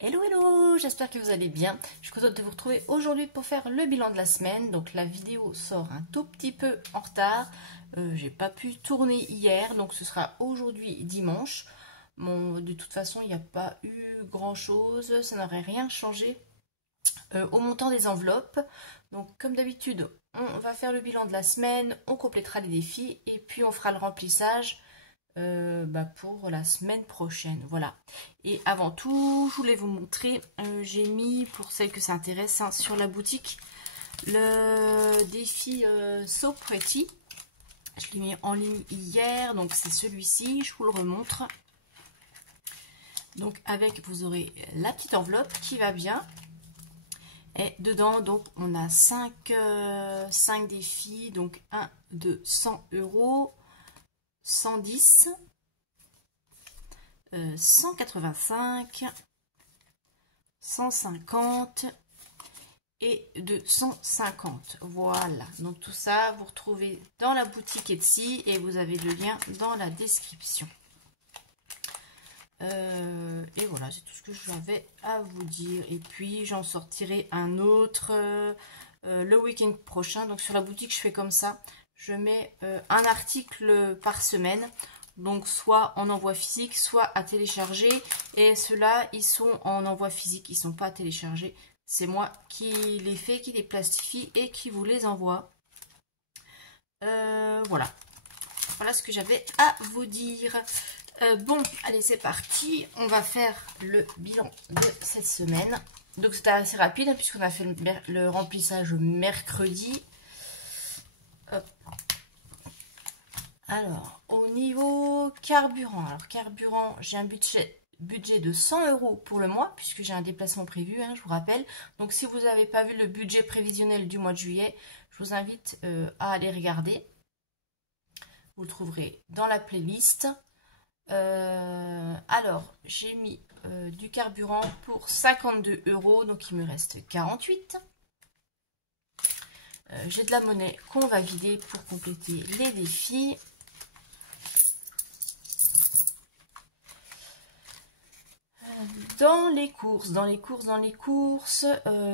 Hello hello, j'espère que vous allez bien. Je suis contente de vous retrouver aujourd'hui pour faire le bilan de la semaine. Donc la vidéo sort un tout petit peu en retard. J'ai pas pu tourner hier, donc ce sera aujourd'hui dimanche. Bon, de toute façon, il n'y a pas eu grand chose, ça n'aurait rien changé au montant des enveloppes. Donc comme d'habitude, on va faire le bilan de la semaine, on complétera les défis et puis on fera le remplissage pour la semaine prochaine. Voilà. Et avant tout, je voulais vous montrer, j'ai mis, pour celles que ça intéresse, sur la boutique, le défi So Pretty. Je l'ai mis en ligne hier, donc c'est celui-ci, je vous le remontre. Donc avec, vous aurez la petite enveloppe qui va bien. Et dedans, donc, on a 5 défis, donc un de 100 €, 110, 185, 150 et 250. Voilà, donc tout ça, vous retrouvez dans la boutique Etsy et vous avez le lien dans la description. Et voilà, c'est tout ce que j'avais à vous dire. Et puis, j'en sortirai un autre le week-end prochain. Donc, sur la boutique, je fais comme ça. Je mets un article par semaine. Donc, soit en envoi physique, soit à télécharger. Et ceux-là, ils sont en envoi physique. Ils ne sont pas à télécharger. C'est moi qui les fais, qui les plastifie et qui vous les envoie. Voilà. Voilà ce que j'avais à vous dire. Bon, allez, c'est parti. On va faire le bilan de cette semaine. Donc, c'était assez rapide, hein, puisqu'on a fait le remplissage mercredi. Hop. Alors, au niveau carburant. Alors, carburant, j'ai un budget de 100 € pour le mois, puisque j'ai un déplacement prévu, hein, je vous rappelle. Donc, si vous n'avez pas vu le budget prévisionnel du mois de juillet, je vous invite à aller regarder. Vous le trouverez dans la playlist. Alors, j'ai mis du carburant pour 52 €, donc il me reste 48. J'ai de la monnaie qu'on va vider pour compléter les défis. Dans les courses,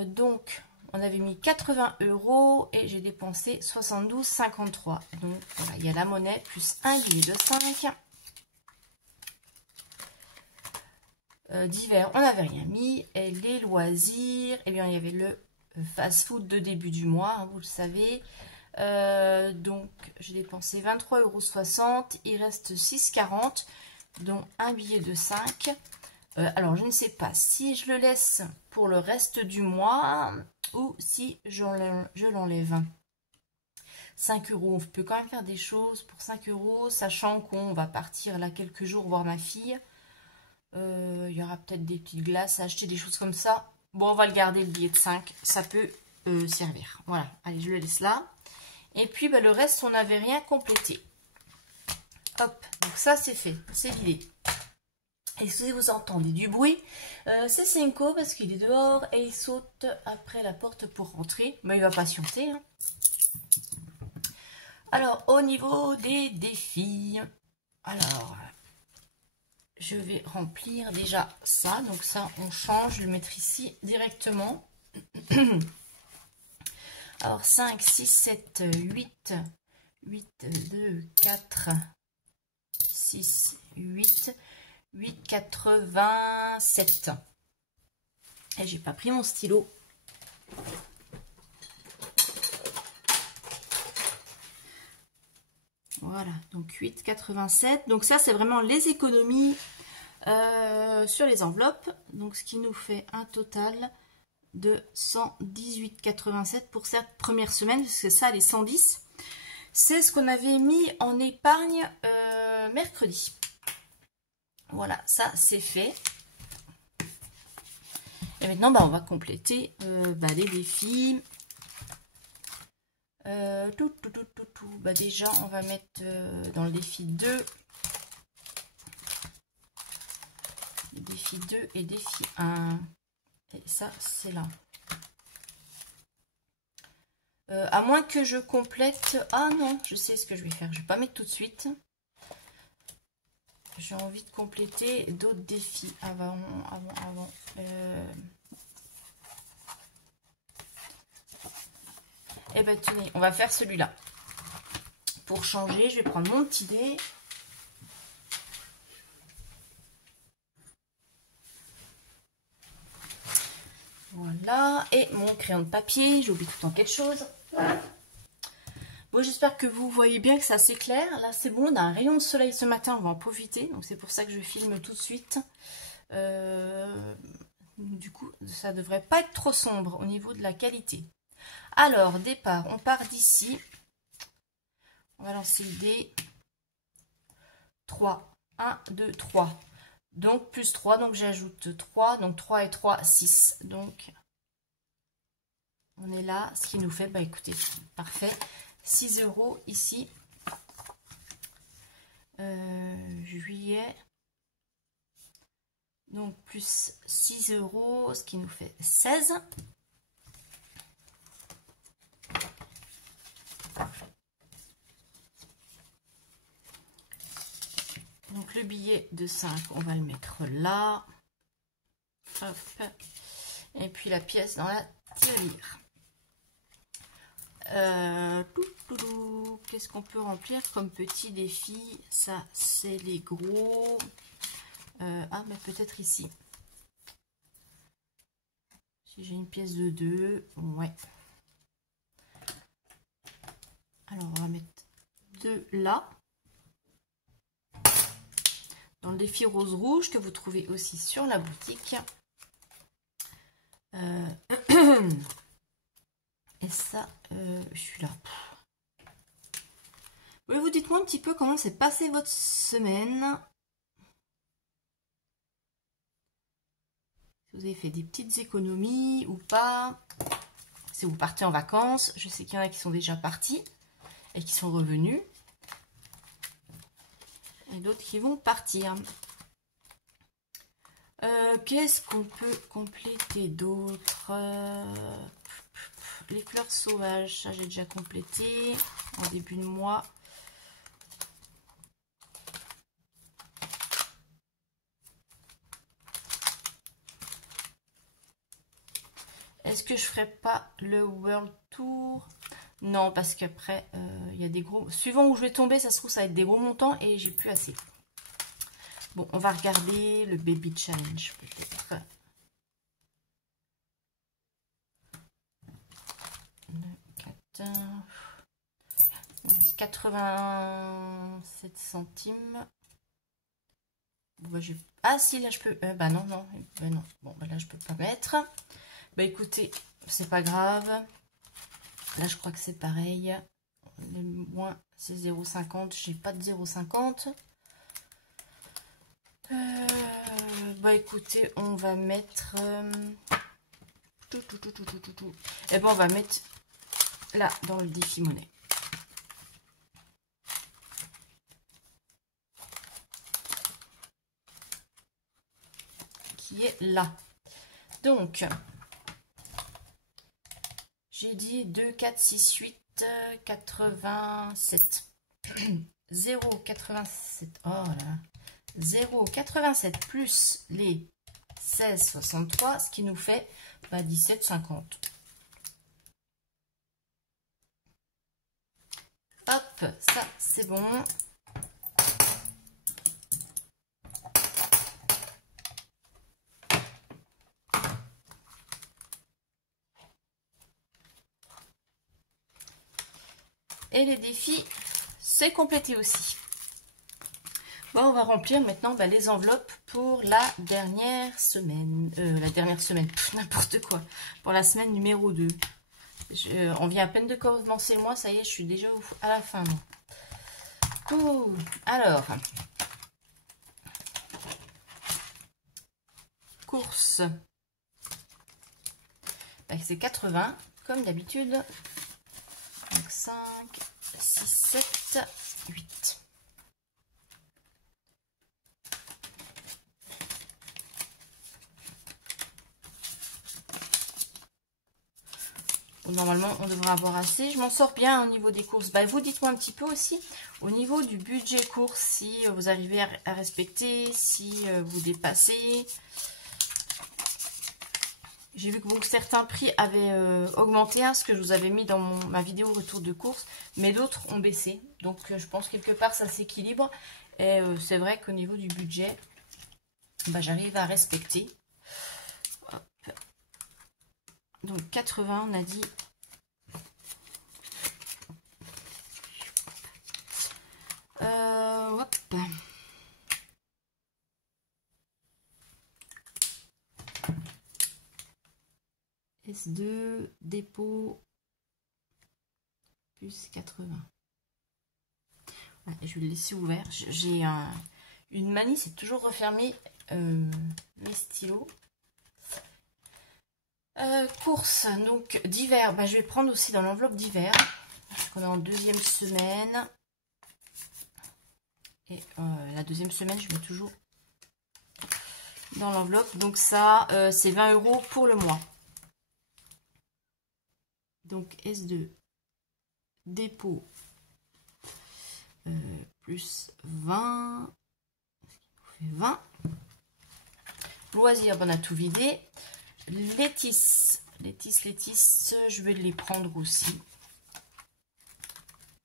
donc on avait mis 80 € et j'ai dépensé 72,53. Donc voilà, il y a la monnaie plus un billet de 5. D'hiver, on n'avait rien mis. Et les loisirs, eh bien, il y avait le fast-food de début du mois, hein, vous le savez. Donc, j'ai dépensé 23,60 €. Il reste 6,40 €, dont un billet de 5. Alors, je ne sais pas si je le laisse pour le reste du mois ou si je l'enlève. 5 €, on peut quand même faire des choses pour 5 €, sachant qu'on va partir là quelques jours voir ma fille. Il y aura peut-être des petites glaces à acheter, des choses comme ça. Bon, on va le garder, le billet de 5. Ça peut servir. Voilà, allez, je le laisse là. Et puis, le reste, on n'avait rien complété. Hop, donc ça, c'est fait. C'est vidé. Et si vous entendez du bruit, c'est Senko parce qu'il est dehors et il saute après la porte pour rentrer. Mais il va patienter. Hein. Alors, au niveau des défis, alors... je vais remplir déjà ça. Donc ça, on change. Je vais le mettre ici directement. Alors 5, 6, 7, 8. 8, 2, 4, 6, 8. 8, 87. Et j'ai pas pris mon stylo. Voilà, donc 8,87. Donc ça, c'est vraiment les économies sur les enveloppes. Donc ce qui nous fait un total de 118,87 pour cette première semaine. Parce que ça, les 110, c'est ce qu'on avait mis en épargne mercredi. Voilà, ça, c'est fait. Et maintenant, on va compléter les défis. Déjà, on va mettre dans le défi 2. Défi 2 et défi 1. Et ça, c'est là. À moins que je complète... Ah non, je sais ce que je vais faire. Je vais pas mettre tout de suite. J'ai envie de compléter d'autres défis avant. Eh bien, tenez, on va faire celui-là. Pour changer, je vais prendre mon petit dé. Voilà, et mon crayon de papier, j'oublie tout le temps quelque chose. Bon, j'espère que vous voyez bien que c'est assez clair. Là, c'est bon, on a un rayon de soleil ce matin, on va en profiter. Donc, c'est pour ça que je filme tout de suite. Du coup, ça ne devrait pas être trop sombre au niveau de la qualité. Alors, départ, on part d'ici. On va lancer le dé. 3, 1, 2, 3. Donc, plus 3, donc j'ajoute 3. Donc, 3 et 3, 6. Donc, on est là. Ce qui nous fait, bah écoutez, parfait. 6 € ici. Juillet. Donc, plus 6 €, ce qui nous fait 16. Donc, le billet de 5, on va le mettre là. Hop. Et puis, la pièce dans la tirelire. Qu'est-ce qu'on peut remplir comme petit défi? Ça, c'est les gros. Ah, mais peut-être ici. Si j'ai une pièce de 2, ouais. Alors, on va mettre 2 là. Dans le défi rose-rouge que vous trouvez aussi sur la boutique. Et ça, je suis là. Oui, vous dites-moi un petit peu comment s'est passée votre semaine. Si vous avez fait des petites économies ou pas. Si vous partez en vacances. Je sais qu'il y en a qui sont déjà partis et qui sont revenus. Et d'autres qui vont partir. Qu'est-ce qu'on peut compléter d'autre? Les fleurs sauvages, ça j'ai déjà complété en début de mois. Est-ce que je ferai pas le World Tour? Non, parce qu'après, il y a des gros... Suivant où je vais tomber, ça se trouve, ça va être des gros montants et j'ai plus assez. Bon, on va regarder le Baby Challenge, peut-être. 87 centimes. Bah, ah si, là je peux... bah non, non. Non. Bon, bah là je peux pas mettre. Bah écoutez, c'est pas grave. Là je crois que c'est pareil. Le moins c'est 0,50. J'ai pas de 0,50. Bah écoutez, on va mettre... Et ben on va mettre là dans le défi monnaie. Qui est là. Donc, j'ai dit 2, 4, 6, 8, 87. 0,87. Oh là. 0,87 plus les 16,63, ce qui nous fait 17,50. Hop, ça c'est bon. Et les défis, c'est complété aussi. Bon, on va remplir maintenant les enveloppes pour la dernière semaine. N'importe quoi. Pour la semaine numéro 2. On vient à peine de commencer le mois, ça y est, je suis déjà à la fin. Alors, course. C'est 80, comme d'habitude. Donc 5, 6, 7, 8. Normalement, on devrait avoir assez. Je m'en sors bien au niveau des courses. Vous dites-moi un petit peu aussi au niveau du budget course, si vous arrivez à respecter, si vous dépassez. J'ai vu que bon, certains prix avaient augmenté, hein, ce que je vous avais mis dans ma vidéo retour de course, mais d'autres ont baissé. Donc je pense quelque part ça s'équilibre. Et c'est vrai qu'au niveau du budget, bah, j'arrive à respecter. Hop. Donc 80, on a dit. Hop. S2, dépôt, plus 80. Ouais, je vais le laisser ouvert. J'ai une manie, c'est toujours refermer mes stylos. Course, donc d'hiver, bah, je vais prendre aussi dans l'enveloppe d'hiver. Parce qu'on est en deuxième semaine. Et la deuxième semaine, je mets toujours dans l'enveloppe. Donc ça, c'est 20 € pour le mois. Donc S2, dépôt, plus 20, fait 20. Loisirs, on a tout vidé. Les tisses, je vais les prendre aussi.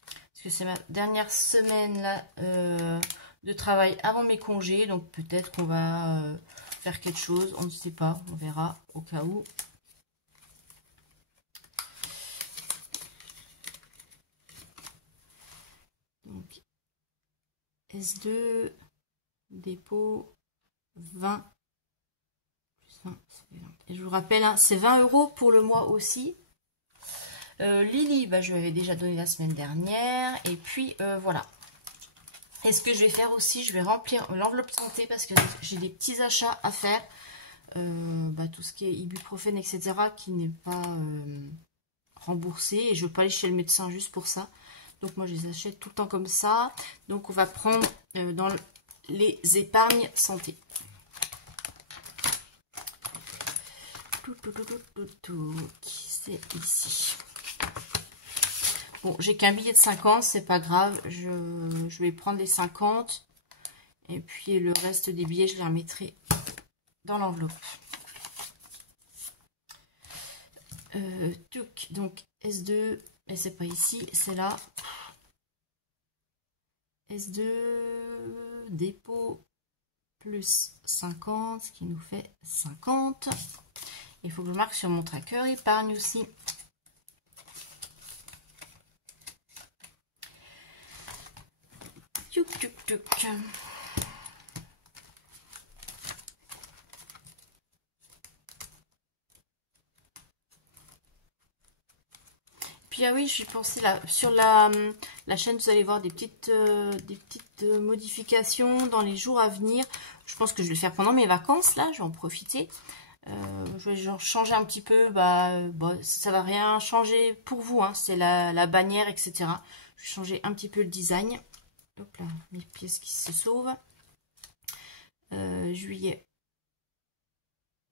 Parce que c'est ma dernière semaine là, de travail avant mes congés. Donc peut-être qu'on va faire quelque chose. On ne sait pas, on verra au cas où. Donc S2, dépôt, 20. Plus 20, et je vous rappelle, hein, c'est 20 € pour le mois aussi. Lily, bah, je lui avais déjà donné la semaine dernière. Et puis, voilà. Et ce que je vais faire aussi, je vais remplir l'enveloppe santé parce que j'ai des petits achats à faire. Bah, tout ce qui est ibuprofène, etc. qui n'est pas remboursé. Et je ne veux pas aller chez le médecin juste pour ça. Donc, moi, je les achète tout le temps comme ça. Donc, on va prendre dans les épargnes santé. C'est ici. Bon, j'ai qu'un billet de 50, c'est pas grave. Je vais prendre les 50. Et puis le reste des billets, je les remettrai dans l'enveloppe. Donc S2, et c'est pas ici, c'est là. S2, dépôt, plus 50, ce qui nous fait 50. Il faut que je marque sur mon tracker épargne aussi. Puis ah oui, je suis pensée là sur la chaîne, vous allez voir des petites modifications dans les jours à venir. Je pense que je vais le faire pendant mes vacances là, je vais en profiter. Je vais genre changer un petit peu, ça va rien changer pour vous, hein, c'est la bannière, etc. Je vais changer un petit peu le design. Hop là, mes pièces qui se sauvent. Juillet.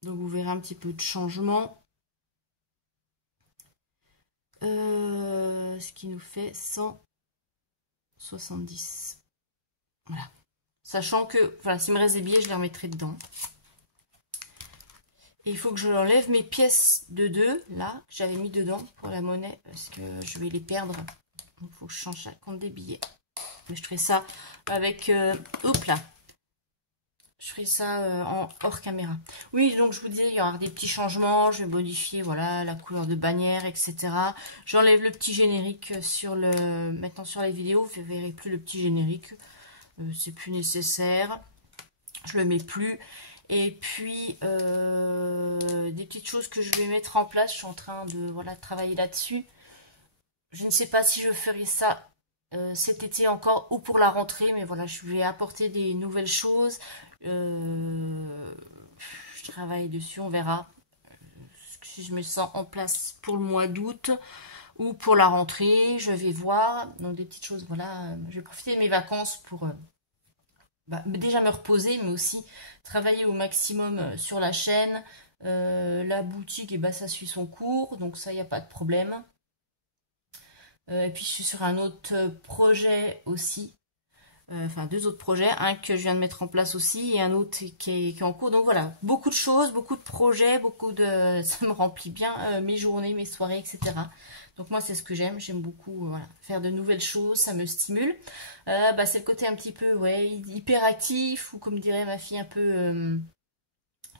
Donc vous verrez un petit peu de changement. Ce qui nous fait 170. Voilà. Sachant que, voilà, s'il me reste des billets, je les remettrai dedans. Et il faut que je enlève mes pièces de 2, là, que j'avais mis dedans pour la monnaie, parce que je vais les perdre. Donc il faut que je change ça compte des billets. Mais je ferai ça avec... hop là. Je ferai ça en hors caméra. Oui, donc je vous disais, il y aura des petits changements. Je vais modifier, voilà, la couleur de bannière, etc. J'enlève le petit générique sur le... Maintenant sur les vidéos, vous ne verrez plus le petit générique. C'est plus nécessaire. Je le mets plus. Et puis, des petites choses que je vais mettre en place. Je suis en train de voilà, travailler là-dessus. Je ne sais pas si je ferai ça cet été encore ou pour la rentrée. Mais voilà, je vais apporter des nouvelles choses. Je travaille dessus, on verra si je me sens en place pour le mois d'août ou pour la rentrée, je vais voir. Donc des petites choses, voilà, je vais profiter de mes vacances pour déjà me reposer, mais aussi travailler au maximum sur la chaîne. La boutique, et ça suit son cours, donc ça, il n'y a pas de problème. Et puis je suis sur un autre projet aussi. enfin 2 autres projets, un que je viens de mettre en place aussi et un autre qui est en cours. Donc voilà, beaucoup de choses, beaucoup de projets, ça me remplit bien mes journées, mes soirées, etc. Donc moi c'est ce que j'aime beaucoup voilà, faire de nouvelles choses, ça me stimule. C'est le côté un petit peu ouais, hyperactif ou comme dirait ma fille un peu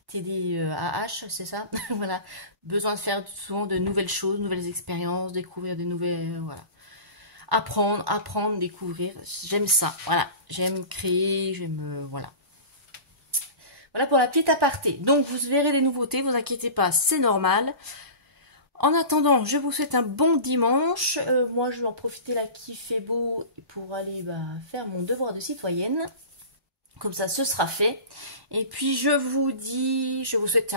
TDAH, c'est ça. Voilà, besoin de faire souvent de nouvelles choses, nouvelles expériences, découvrir de nouvelles voilà. Apprendre, découvrir. J'aime ça. Voilà. J'aime créer, voilà. Voilà pour la petite aparté. Donc, vous verrez les nouveautés, vous inquiétez pas, c'est normal. En attendant, je vous souhaite un bon dimanche. Moi, je vais en profiter là qu'il fait beau pour aller faire mon devoir de citoyenne. Comme ça, ce sera fait. Et puis, je vous souhaite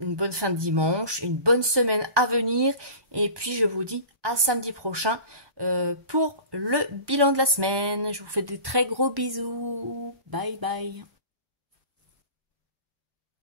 une bonne fin de dimanche, une bonne semaine à venir. Et puis, je vous dis à samedi prochain pour le bilan de la semaine. Je vous fais de très gros bisous. Bye bye.